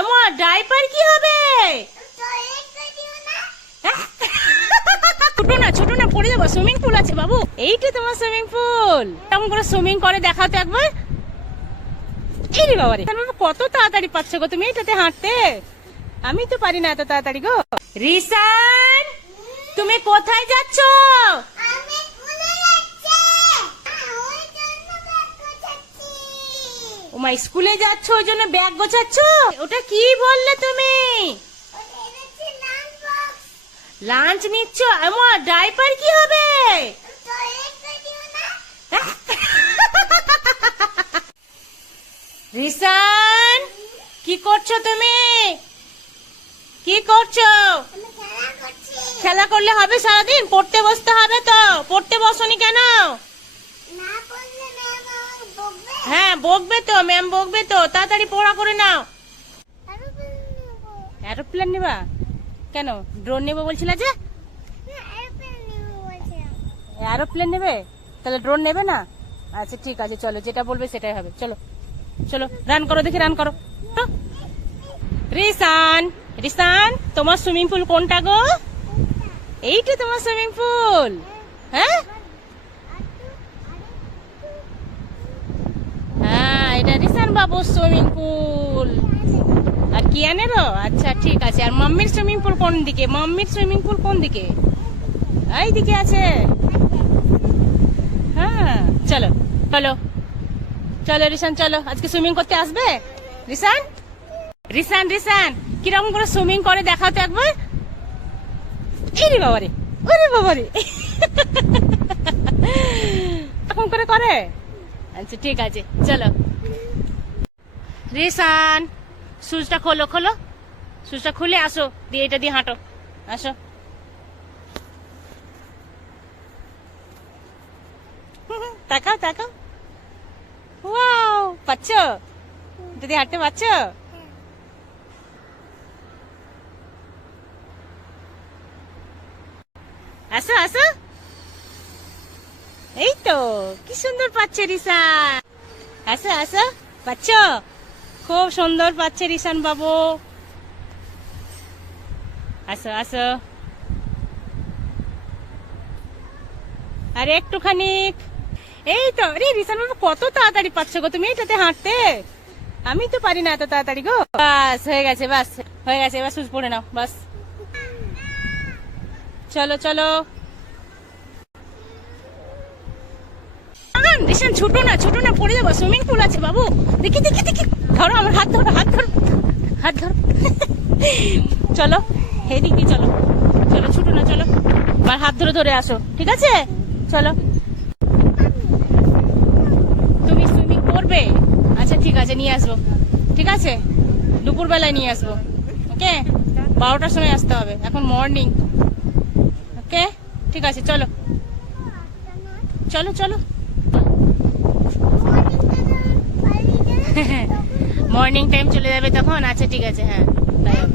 আমার ডাইপার কি হবে? ছোট না পড়ে যাবো। সুইমিং পুল আছে বাবু, এইটা তোমার সুইমিং পুল। কেমন করে সুইমিং করে দেখাও তো একবার। এই রে বাবা রে, কত তাড়াতাড়ি পাচ্ছ গো তুমি এটাতে হাঁটতে। আমি তো পারি না এত তাড়াতাড়ি গো। রিসান, তুমি কোথায় যাচ্ছ? ওমা স্কুলে যাচ্ছ ওই জন্য ব্যাগ গোছাচ্ছ? ওটা কি বললে তুমি? লাঞ্চ নিচ্ছ? আমার ডাইপার কি হবে? রিসান, কি করছো তুমি? কি করছো? খেলা করলে হবে সারাদিন? পড়তে বসতে হবে তো। পড়তে বসনি কেন? হ্যাঁ বকবে তো, ম্যাম বকবে তো। তাড়াতাড়ি পড়া করে নাও। এরোপ্লেন নেবা কেন? ড্রোন নেবো বলছিল যে। এরোপ্লেন নেবে? তাহলে ড্রোন নেবে না? আচ্ছা ঠিক আছে, চলো যেটা বলবে সেটাই হবে। চলো চলো রান করো, দেখি রান করো। রিসান, রিসান, তোমার সুইমিং পুল কোনটা গো? এইটা তোমার সুইমিং পুল? হ্যাঁ হ্যাঁ, এটা রিসান বাবুর সুইমিং পুল। আর কিয়ানেরও? আচ্ছা ঠিক আছে। আর মাম্মির সুইমিং পুল কোন দিকে? মাম্মির সুইমিং পুল কোন দিকে? এই দিকে আছে। হ্যাঁ চলো চলো চলো রিসান, চলো আজকে সুইমিং করতে আসবে? রিসান, রিসান, রিসান, কিরকম করে সুইমিং করে দেখাও তো একবার। এই রে বাবা রে, ওরে বাবা রে, এরকম করে করে? আচ্ছা ঠিক আছে চলো। রিসান, সুজটা খোলো, খোলো সুজটা খুলে আসো, দিয়ে এটা দিয়ে হাঁটো। আসো। তাকাও তাকাও। ওয়াও, পাচ্ছ? যদি হাঁটতে পারছ? আসো আসো। এই তো কি সুন্দর পাচ্ছে রিসান। আসো আসো, পাচ্ছ? খুব সুন্দর পাচ্ছে রিসান বাবু। আসো আসো। আরে একটুখানি। এই তো রে রিসান বাবু, কত তাড়াতাড়ি পাচ্ছ গো তুমি এটাতে হাঁটতে। আমি তো পারি না এত তাড়াতাড়ি গো। বাস হয়ে গেছে, বাস হয়ে গেছে। এবার সুচ পড়ে নাও, বাস। চলো চলো। রিসান ছোটো না পড়ে যাবো। সুইমিং পুল আছে বাবু, দেখি দেখি দেখি। ধরো আমার হাত, ধরো হাত, ধরো হাত, ধরো। চলো এদিক দিয়ে চলো। চলো ছোটো না, চলো আমার হাত ধরে ধরে আসো, ঠিক আছে? চলো। তুমি সুইমিং করবে? আচ্ছা ঠিক আছে, নিয়ে আসবো। ঠিক আছে, দুপুর বেলায় নিয়ে আসবো। ওকে, 12টার সময় আসতে হবে, এখন মর্নিং। ওকে ঠিক আছে, চলো চলো চলো। মর্নিং টাইম চলে যাবে তখন। আচ্ছা ঠিক আছে, হ্যাঁ তাই হবে।